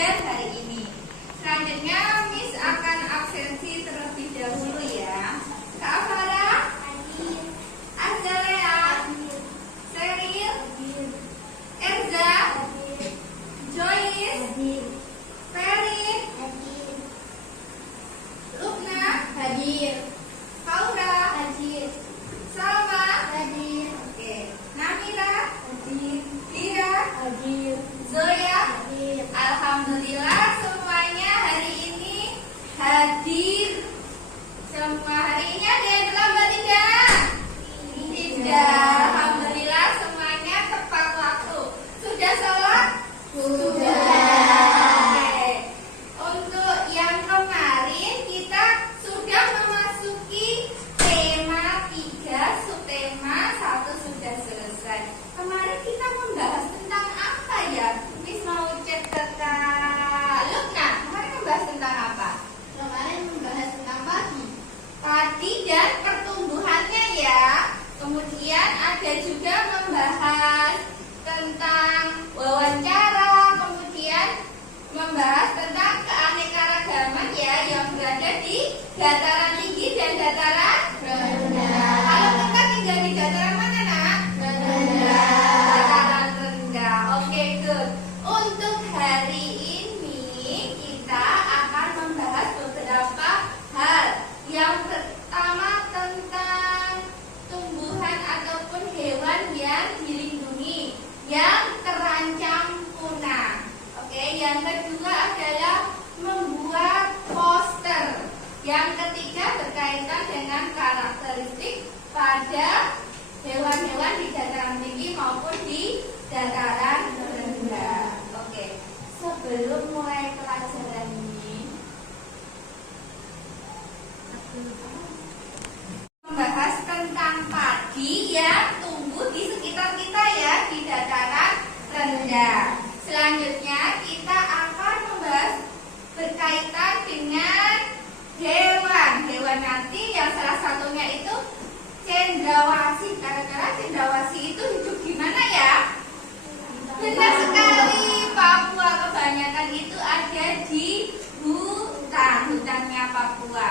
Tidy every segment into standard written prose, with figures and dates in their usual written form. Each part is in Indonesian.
belajar hari ini. Selanjutnya Miss akan absensi terlebih dahulu ya. Kak Farah, Azalea, Seril, Erza, Joyce, Ferry, Lukna, hadir. Faura, hadir. Salma, hadir. Oke. Namira, hadir. Ira, hadir. Zoya, hadir. Alhamdulillah semuanya hari ini hadir. Semua hari ini ada yang terlambat tidak? Tidak. Alhamdulillah semuanya tepat waktu. Sudah sholat? Sudah. Oke. Untuk yang kemarin kita sudah memasuki tema 3, subtema 1 sudah selesai. Kemarin kita membahas tentang apa ya? Miss mau cek ke Kak Lukna. Kemarin membahas tentang apa? Kemarin membahas tentang padi dan pertumbuhannya ya. Kemudian ada juga membahas tentang wawancara, kemudian membahas tentang keanekaragaman ya yang berada di dataran tinggi dan dataran rendah. Kalau kita tinggal di dataran mana nak? Rendah. Dataran rendah. Oke, good. Untuk hari ini kita akan membahas beberapa hal. Yang pertama tentang tumbuhan ataupun hewan yang dilindungi, yang terancam punah. Oke, yang kedua adalah membuat poster. Yang ketiga berkaitan dengan karakteristik pada hewan-hewan di dataran tinggi maupun di dataran rendah. Oke, sebelum mulai pelajaran ini, membahas tentang padi yang tumbuh di sekitar kita ya di dataran rendah. Selanjutnya kita akan membahas berkaitan dengan hewan nanti yang salah satunya itu cendrawasih. Karena cendrawasih itu hidup di mana ya? Benar sekali, Papua. Kebanyakan itu ada di hutannya Papua.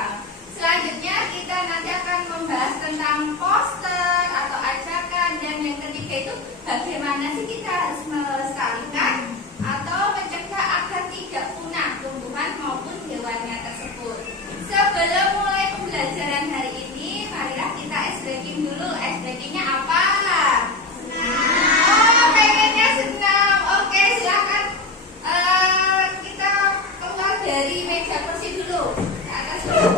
Selanjutnya kita nanti akan membahas tentang poster atau ajakan, dan yang ketiga itu bagaimana sih kita harus melestarikan atau mencegah agar tidak punah tumbuhan maupun hewannya tersebut. Sebelum mulai pembelajaran hari ini, marilah kita ice breaking dulu. Ice breakingnya apa? Senam. Oh, pengennya senam. Oke, silakan kita keluar dari meja kursi dulu. Ke atas dulu.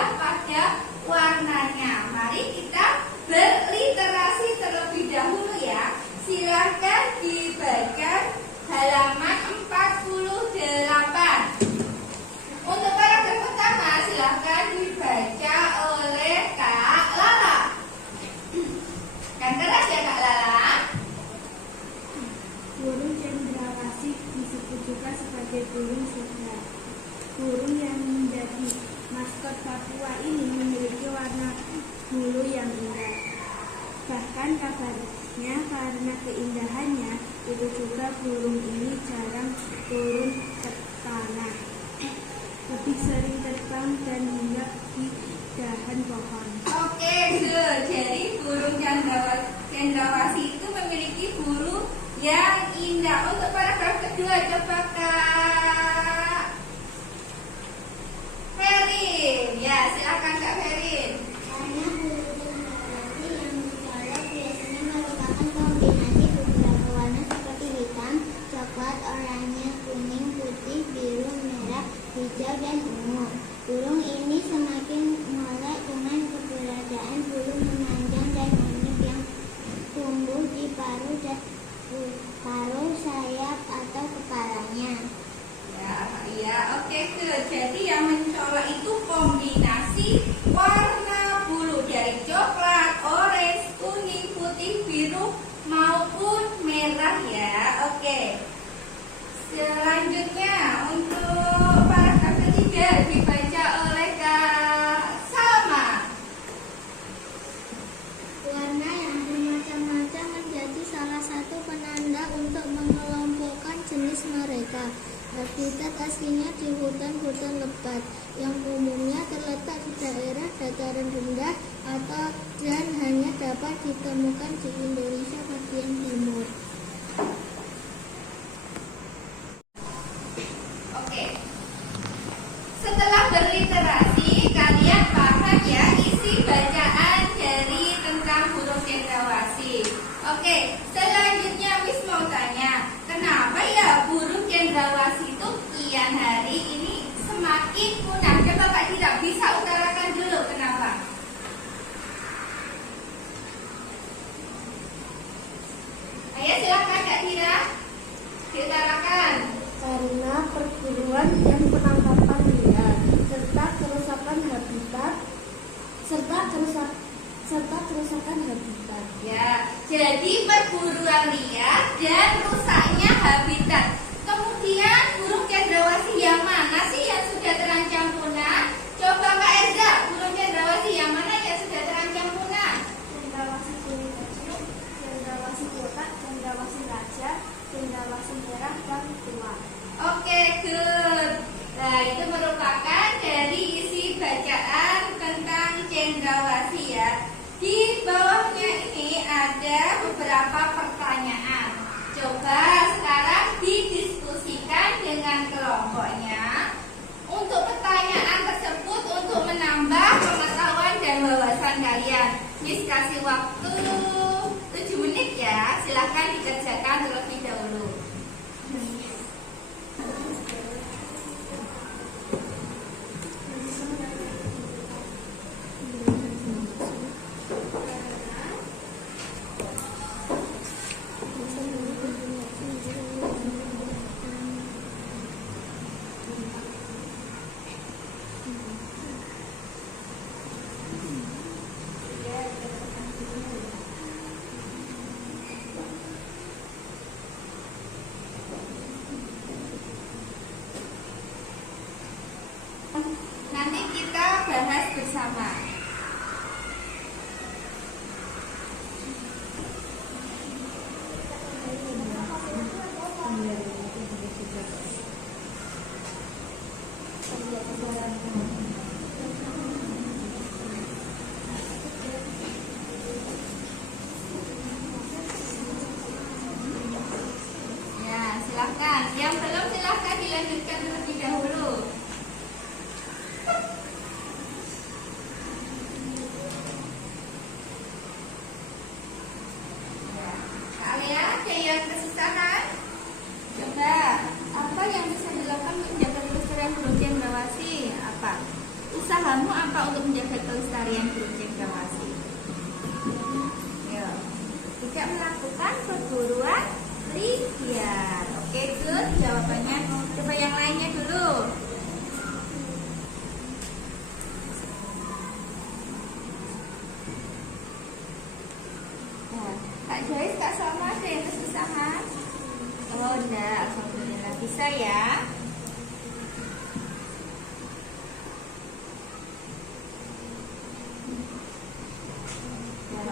adalah pada warnanya. Mari kita berliterasi terlebih dahulu ya. Silahkan dibaca halaman 48. Untuk paragraf pertama silahkan dibaca oleh Kak Lala. Kan keras ya Kak Lala? Burung cendrawasih disebut juga sebagai burung surga. Burung yang menjadi maskot Papua ini memiliki warna bulu yang indah. Bahkan kabarnya karena keindahannya, itu juga burung ini jarang turun ke tanah. Lebih sering terbang dan hinggap di dahan pohon. Oke, good. Jadi burung cendrawasih itu memiliki bulu yang indah. Untuk paragraf kedua coba Kak Ferin. Ya, silakan Kak Ferin. Karena bulu cendrawasih yang dicolok biasanya merupakan kombinasi beberapa warna seperti hitam, coklat, oranye, kuning, putih, biru, merah, hijau, dan ungu. Burung ini semakin molek dengan keberadaan bulu memanjang dan unik yang tumbuh di paruh sayap atau kepalanya. Ya, oke, good. Jadi yang mencolok itu kombinasi warna bulu dari coklat, orange, kuning, putih, biru maupun merah ya. Oke. Selanjutnya untuk paragraf ketiga dibaca oleh Kak Salma. Warna yang bermacam-macam menjadi salah satu penanda untuk mengelompokkan jenis mereka. Habitat aslinya di hutan-hutan lebat yang umumnya terletak di daerah dataran rendah dan hanya dapat ditemukan di Indonesia bagian timur. Oke. Setelah berliterasi, kalian paham ya isi bacaan dari tentang burung cendrawasih. Oke, selanjutnya Miss mau tanya, kenapa ya burung cendrawasih itu kian hari ini semakin punah? Coba Kak Dira bisa utarakan dulu kenapa? Ayo silakan Kak Dira, diutarakan. Karena perburuan dan penangkapan liar serta kerusakan habitat. Ya, jadi perburuan liar dan rusaknya habitat. Kemudian burung cendrawasih yang mana sih yang sudah terancam punah? Coba Kak Erza, burung cendrawasih yang mana yang sudah terancam punah? Cendrawasih kuning kecil, cendrawasih kotak, cendrawasih raja, cendrawasih merah, dan tua. Oke, good. Nah, itu merupakan dari isi bacaan tentang cendrawasih ya. Di bawahnya ini ada beberapa pertanyaan. Coba sekarang didiskusikan dengan kelompoknya. Untuk pertanyaan tersebut untuk menambah pengetahuan dan wawasan kalian. Miss kasih waktu 7 menit ya. Silahkan dikerjakan terlebih dahulu. Nanti kita bahas bersama. Ya, silahkan. Yang belum silahkan dilanjutkan terlebih dahulu. untuk menjaga kelestarian burung cendrawasih? Yuk. Tidak melakukan perburuan liar. Oke, good. Jawabannya coba yang lainnya dulu. Nah, Kak Joyce, Kak Salma ada yang kesusahan? Oh, enggak. Alhamdulillah bisa ya.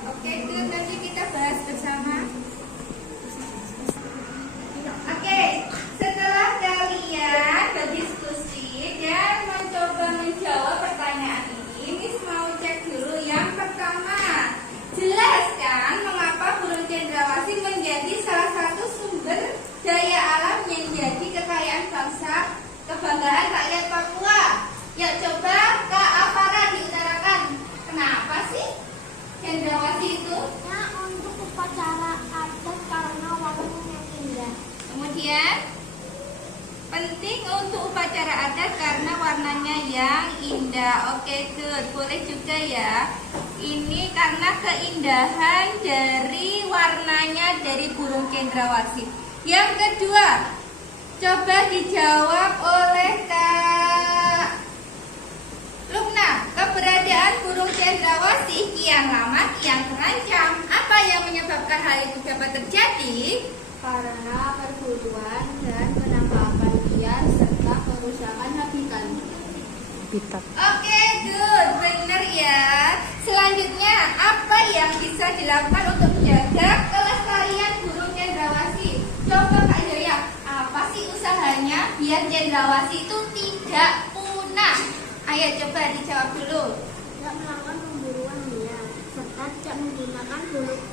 Oke, good. Nanti kita bahas bersama. Oke, setelah kalian berdiskusi dan mencoba menjawab pertanyaan ini, Miss mau cek dulu yang pertama. Jelaskan mengapa burung cendrawasih menjadi salah satu sumber daya alam yang menjadi kekayaan bangsa, kebanggaan rakyat Papua. Ya, coba Kak Afara diutarakan. Kenapa sih cendrawasih itu? Nah, untuk upacara adat karena warnanya yang indah. Kemudian penting untuk upacara adat karena warnanya yang indah. Oke, good. Boleh juga ya. Ini karena keindahan dari warnanya dari burung cendrawasih. Yang kedua, coba dijawab oleh Kak Lukna. Keberadaan burung cendrawasih kian lama kian terancam. Apa yang menyebabkan hal itu dapat terjadi? Karena perburuan dan penangkapan liar serta perusakan habitat. Oke, good. Benar ya. Selanjutnya, apa yang bisa dilakukan untuk menjaga kelestarian burung cendrawasih? Coba Kak Joya, apa sih usahanya biar cendrawasih itu tidak punah? Ayo coba dijawab dulu. Tidak melakukan pemburuan liar serta tidak menggunakan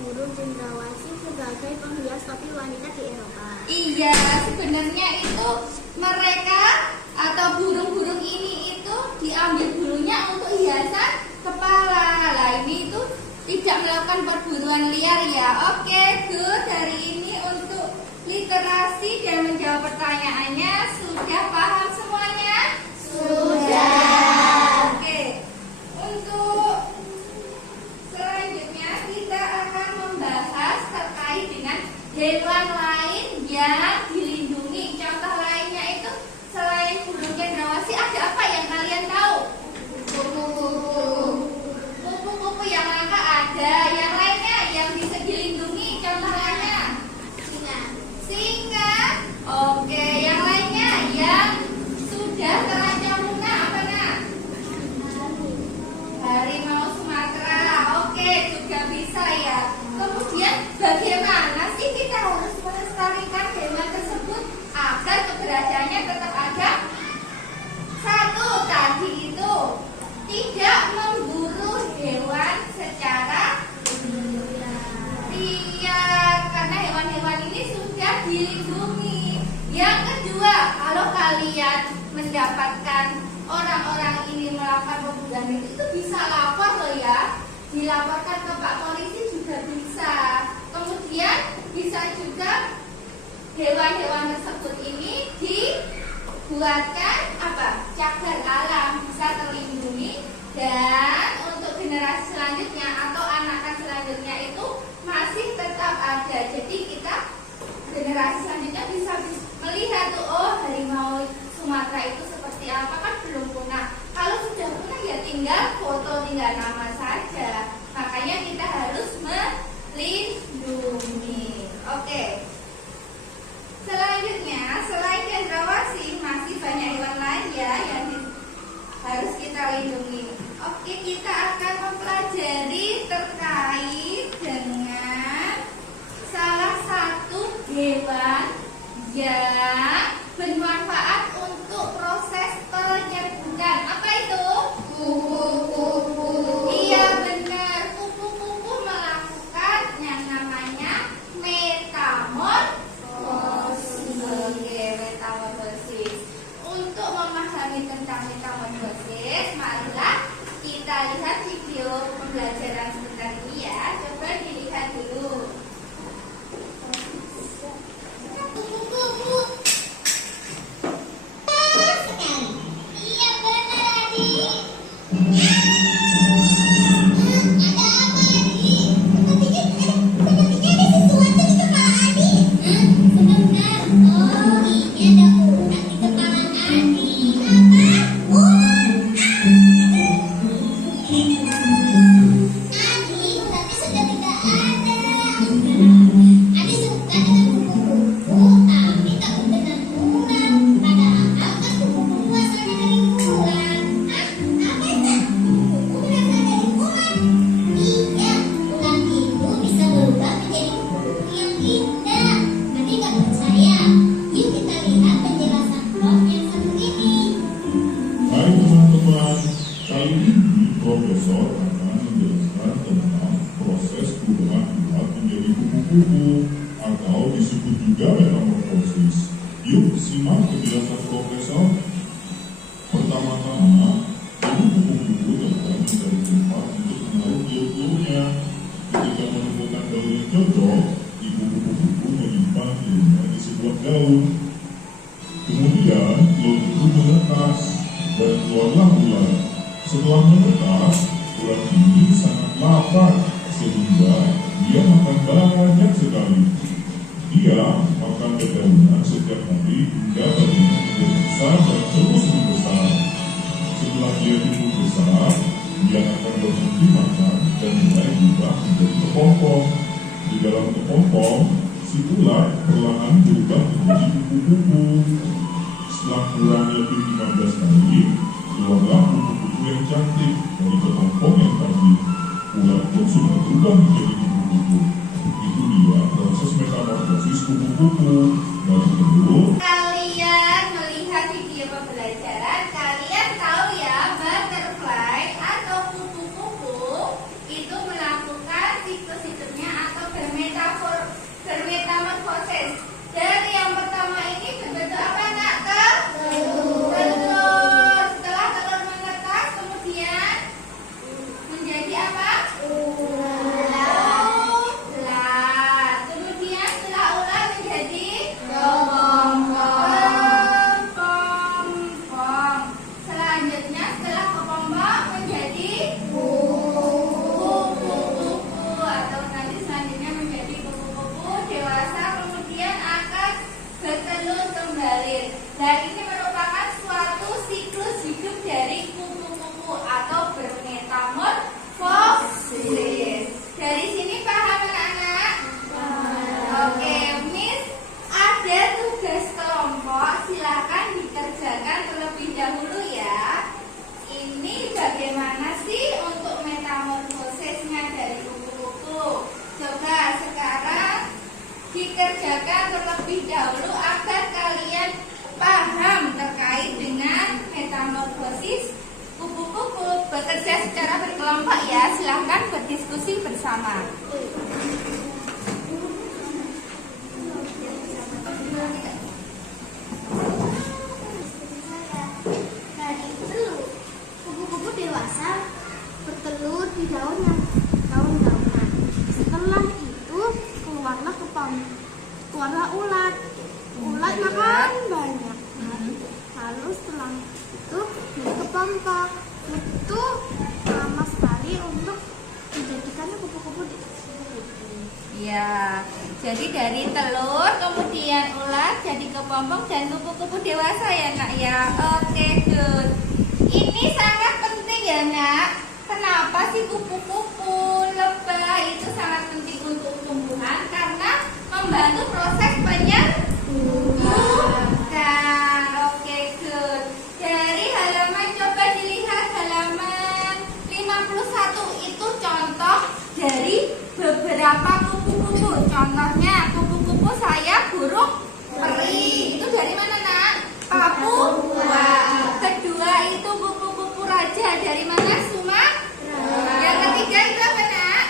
burung cendrawasih sebagai penghias topi wanita di Eropa. Iya, sebenarnya itu mereka atau burung-burung ini itu diambil bulunya untuk hiasan kepala. Lah ini itu tidak melakukan perburuan liar ya. Oke, good. Hari ini untuk literasi dan menjawab pertanyaannya sudah paham semuanya? Sudah. Oke. Untuk selanjutnya kita akan membahas terkait dengan hewan lain yang dilindungi. Contoh lainnya itu selain burung cendrawasih ada apa yang kalian tahu? Kupu-kupu yang langka ada. Yang lainnya yang bisa dilindungi contoh lainnya? Singa. Oke, yang lainnya yang sudah terancam punah apa nak? Harimau Sumatera. Oke, juga bisa ya. Kemudian bagaimana sih kita harus melestarikan hewan tersebut agar keberadaannya tetap ada? Satu, tadi itu tidak memburu hewan secara liar karena hewan-hewan ini sudah dilindungi. Yang kedua, kalau kalian mendapatkan orang-orang ini melakukan pemburuan itu bisa lapor loh ya. Dilaporkan ke Pak Polisi juga bisa. Kemudian bisa juga hewan-hewan tersebut ini dibuatkan apa? Cagar alam, bisa terlindungi dan untuk generasi selanjutnya atau anakan selanjutnya itu masih tetap ada. Jadi kita generasi selanjutnya bisa melihat tuh, oh harimau Sumatera itu seperti apa, kan belum punah. Kalau sudah punah ya tinggal foto, tinggal nama saja. Makanya kita harus melindungi. Oke. Selanjutnya, selain cendrawasih masih banyak hewan lain ya yang harus kita lindungi. Oke, kita akan mempelajari terkait dengan salah satu hewan yang bermanfaat untuk proses penyerbukan. Apa itu? Kupu-kupu. Iya benar, kupu-kupu melakukan yang namanya metamorfosis. Oke, metamorfosis. Untuk memahami tentang metamorfosis, marilah kita lihat video pembelajaran sebentar ini ya. Coba dilihat dulu. Kupu-kupu Adik, tapi sudah tidak ada. Adik suka dengan kupu-kupu, tapi takut dengan ular. Padahal kan kupu-kupu asalnya dari ular. Ah, apa itu? Kupu-kupu berasal dari ular. Iya, ular itu bisa berubah menjadi kupu-kupu yang indah. Adik nggak percaya? Yuk kita lihat penjelasan plot yang satu ini. Hai teman-teman, kali ini Profesor akan menjelaskan tentang proses perubahan ulat menjadi kupu-kupu atau disebut juga metamorfosis. Yuk simak penjelasan Profesor. Pertama-tama, tubuh kupu-kupu terbang mencari tempat untuk menaruh telur-telurnya. Ketika menemukan daun yang cocok, ibu kupu-kupu menyimpan telurnya di sebuah daun. Kemudian telur itu menetas dan keluarlah ular. Setelah menetas, ular ini sangat lapar sehingga dia makan banyak sekali. Dia makan dedaunan setiap hari hingga badannya menjadi besar dan terus membesar. Setelah dia tumbuh besar, dia akan berhenti makan dan mulai berubah menjadi kepompong. Di dalam kepompong, si ular perlahan berubah menjadi kupu-kupu. Setelah kurang lebih 15 kali, keluarlah kupu-kupu yang cantik dari kepompong yang tadi. Ular pun sudah berubah menjadi kupu-kupu. Itu dia proses metamorfosis kupu-kupu dari telur. Kalian melihat video pembelajaran, kalian tahu ya butterfly atau kupu-kupu itu melakukan siklus-siklusnya atau bermetamorfosis. Dari yang pertama ini berbentuk apa nak? Telur. Setelah telur menetas kemudian menjadi apa? Ular. Kemudian setelah ular menjadi kepompong. Selanjutnya setelah kepompong menjadi kupu-kupu atau nanti selanjutnya menjadi kupu-kupu dewasa kemudian akan bertelur kembali. Dan ini merupakan suatu siklus hidup dari kupu-kupu atau bermetamorfosis. Dari sini paham anak-anak? Oke, Miss ada tugas kelompok, silakan dikerjakan terlebih dahulu ya. Ini bagaimana sih untuk metamorfosisnya dari kupu-kupu? Coba sekarang dikerjakan terlebih dahulu agar kalian paham terkait dengan metamorfosis kupu-kupu. Bekerja secara berkelompok ya, silahkan berdiskusi bersama. Dari telur, kupu-kupu dewasa bertelur di daun-daunan. Setelah itu keluarlah ulat. Ulat makan banyak. Lalu setelah itu jadi kepompong. Itu lama sekali untuk menjadikannya kupu-kupu. Ya, jadi dari telur, kemudian ulat, jadi kepompong dan kupu-kupu dewasa ya nak ya. Oke, good. Ini sangat penting ya nak. Kenapa sih kupu-kupu lebah itu sangat penting untuk tumbuhan? Karena membantu proses penyembuhan. Oke, good. Dari halaman coba dilihat halaman 51 itu contoh dari beberapa kupu-kupu. Contohnya kupu-kupu sayap burung peri. Itu dari mana nak? Papua. Kedua itu kupu-kupu raja dari mana? Sumatera. Yang ketiga itu apa nak?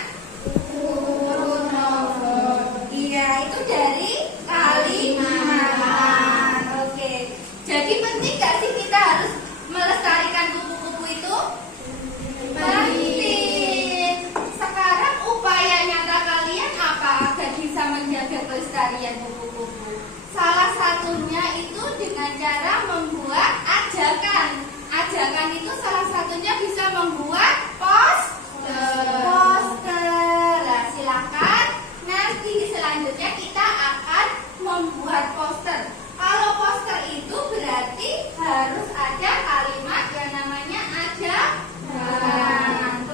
Iya, itu dari Kalimantan. Oke. Jadi penting gak sih kita harus melestarikan kupu-kupu itu? Penting. Sekarang upaya nyata kalian apa agar bisa menjaga kelestarian kupu-kupu? Salah satunya itu dengan cara membuat ajakan. Ajakan itu salah satunya bisa membuat poster. Nah, silakan nanti selanjutnya kita akan membuat poster. Kalau poster itu berarti harus ada kalimat yang namanya ajakan.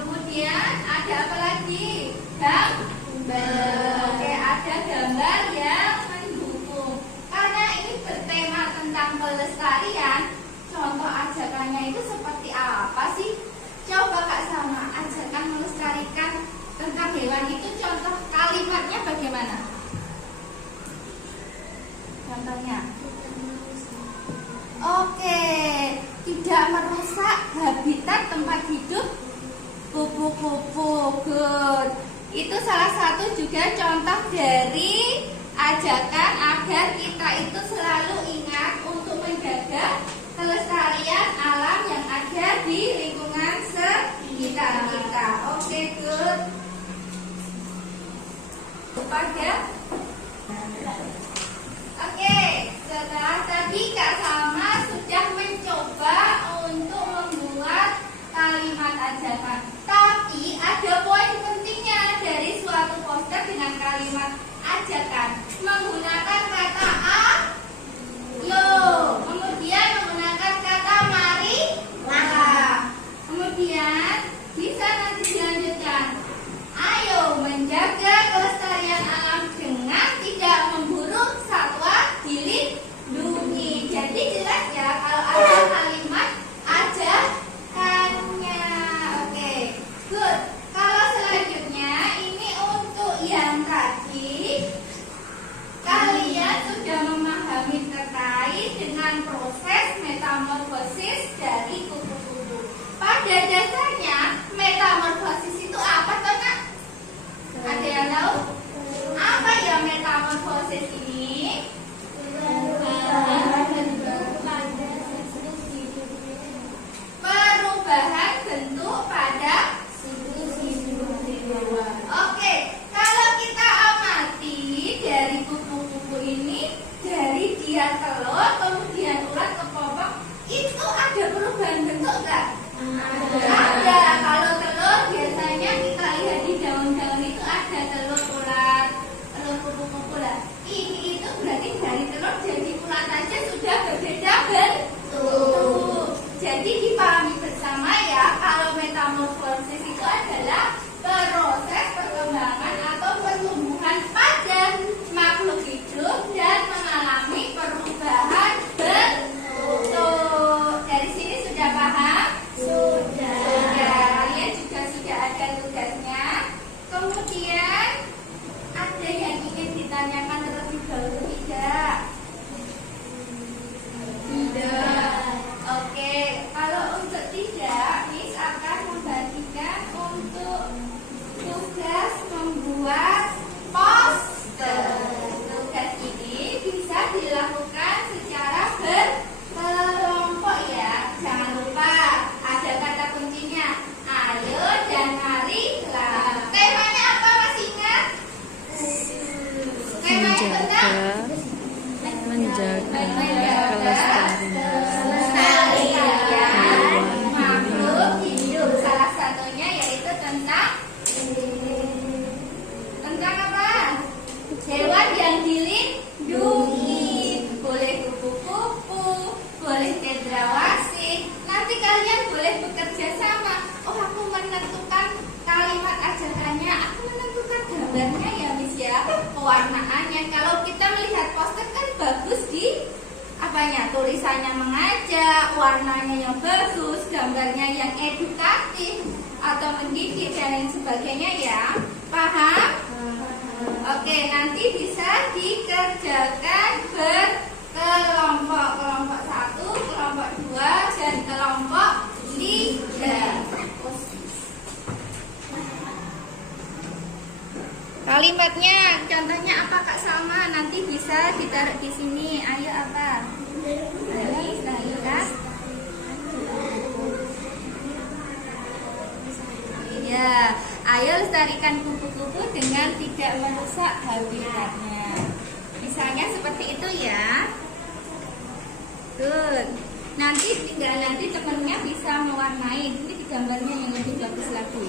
salah satu juga contoh dari ajakan agar kita itu selalu ingat untuk menjaga kelestarian alam yang ada di lingkungan sekitar kita. Oke, good. Pada Oke, setelah tadi Kak Salma sudah mencoba untuk membuat kalimat ajakan. Tapi ada poin pentingnya dari suatu poster dengan kalimat ajakan. Menggunakan kata ayo, kemudian menggunakan kata mari, kemudian bisa nanti dilanjutkan. Ayo menjaga kelestarian alam dengan tidak memburu satwa dilindungi. Jadi jelas ya kalau ada kalimat ajakannya. Oke, good. Kalau selanjutnya ini untuk yang tadi, kalian sudah memahami terkait dengan proses metamorfosis dari kupu-kupu. Pada dasarnya metamorfosis itu apa, Kak? Ada yang tahu? Apa ya metamorfosis ini? Perubahan bentuk pada Oke, kalau kita amati dari kupu-kupu ini, dari dia telur, kemudian ulat ke popok, itu ada perubahan bentuk nggak? Ada. Kalau telur biasanya kita lihat di daun-daun itu ada telur ulat, telur kupu-kupu lah. Ini itu berarti dari telur jadi ulat aja sudah berbeda bentuk. Jadi dipahami bersama ya, kalau metamorfosis itu adalah proses perkembangan atau pertumbuhan pada makhluk hidup dan mengalami perubahan bentuk. Dari sini sudah paham? Sudah. Kalian juga sudah ada tugasnya. Kemudian ada yang ingin ditanyakan terlebih dahulu tidak? Tidak. Oke, kalau untuk tidak, Miss akan membagikan untuk tugas membuat poster. Tugas ini bisa dilakukan secara berkelompok ya. Jangan lupa ada kata kuncinya ayo dan marilah. Temanya apa, masih ingat? Temanya tentang kelestarian makhluk hidup. Salah satunya yaitu tentang apa? Hewan yang dilindungi. Boleh kupu-kupu, boleh cendrawasih. Nanti kalian boleh bekerja sama. Oh, aku menentukan kalimat ajakannya, aku menentukan gambarnya ya, Miss ya, pewarnaannya. Kalau kita melihat poster kan bagus di apanya, tulisannya mengajak, warnanya yang bagus, gambarnya yang edukatif atau mendidik dan lain sebagainya ya. Paham? Oke, nanti bisa dikerjakan berkelompok, kelompok 1, kelompok 2, dan kelompok 3. Kalimatnya, contohnya apa Kak Salma? Nanti bisa ditaruh di sini. Ayo apa? Ya, ayo lestarikan kupu-kupu dengan tidak merusak habitatnya. Misalnya seperti itu ya. Good. Nanti temennya bisa mewarnai. Ini di gambarnya yang lebih bagus lagi.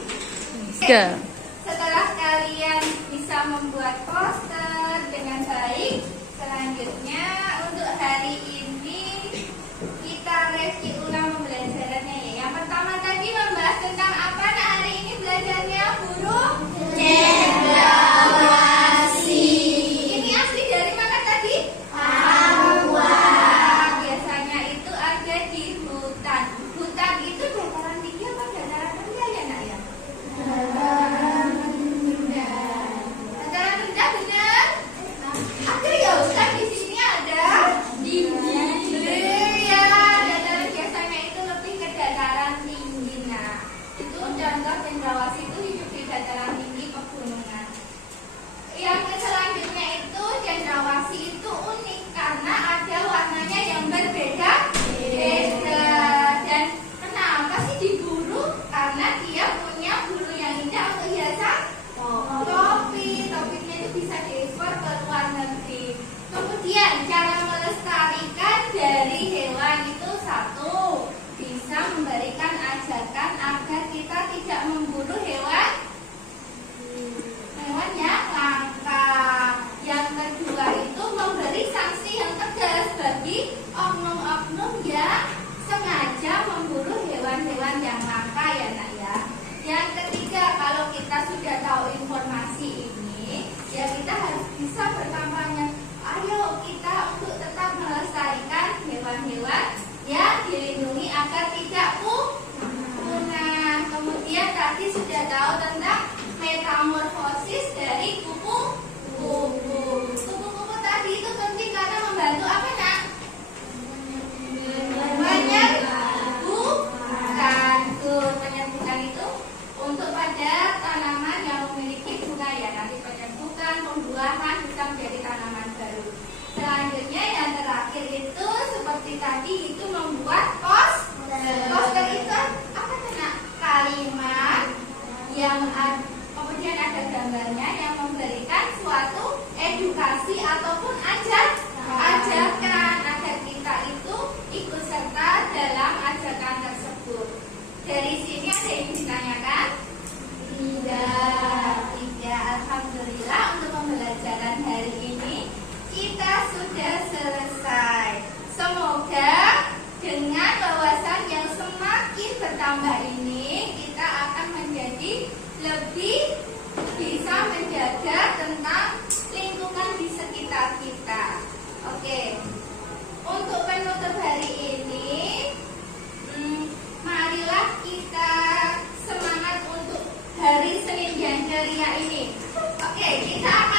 Setelah kalian bisa membuat poster dengan baik, selanjutnya untuk hari ini kita review ulang pembelajarannya ya. Yang pertama tadi membahas tentang apa? Nah, hari ini belajarnya burung cendrawasih. Ini asli dari mana tadi? Papua. Biasanya itu ada di hutan. Hutan itu dataran tinggi apa dataran rendah ya, Nak ya? Dataran rendah benar? Ada ya Ustaz, di sini ada. Iya, dataran biasanya itu lebih ke dataran tinggi. Nah, itu contoh cendrawasih itu hidup di dataran tinggi pegunungan. Yang selanjutnya itu cendrawasih itu unik karena ada warnanya yang berbeda-beda. Dan kenapa sih diburu? Karena dia punya bulu yang indah untuk hiasan topi. Topinya itu bisa diekspor ke luar negeri. Kemudian cara melestarikan dari hewan itu satu, bisa memberikan ajakan agar kita tidak memburu hewan yang langka. Yang kedua itu memberi sanksi yang tegas bagi oknum-oknum yang sengaja memburu hewan-hewan yang langka ya nak ya. Yang ketiga, kalau kita sudah tahu informasi ini, ya kita harus bisa berkampanye. Ayo kita untuk tetap melestarikan hewan-hewan yang dilindungi agar tidak punah. Kemudian tadi sudah tahu tentang metamorfosis dari kupu-kupu. Kupu-kupu tadi itu penting karena membantu apa nak? Penyembuhan itu untuk pada tanaman yang memiliki bunga ya. Nanti penyembuhan, pembuahan bisa menjadi tanaman baru. Selanjutnya yang terakhir itu seperti tadi itu membuat poster itu apa nak? Kalimat yang kemudian ada gambarnya yang memberikan suatu edukasi ataupun ajakan agar kita itu ikut serta dalam ajakan tersebut. Dari sini ada yang ditanyakan? Tidak. Alhamdulillah untuk pembelajaran hari ini kita sudah selesai. Semoga dengan wawasan yang semakin bertambah ini kita akan menjadi lebih bisa menjaga tentang lingkungan di sekitar kita. Oke. Untuk penutup hari ini, marilah kita semangat untuk hari Senin yang ceria ini. Oke, kita akan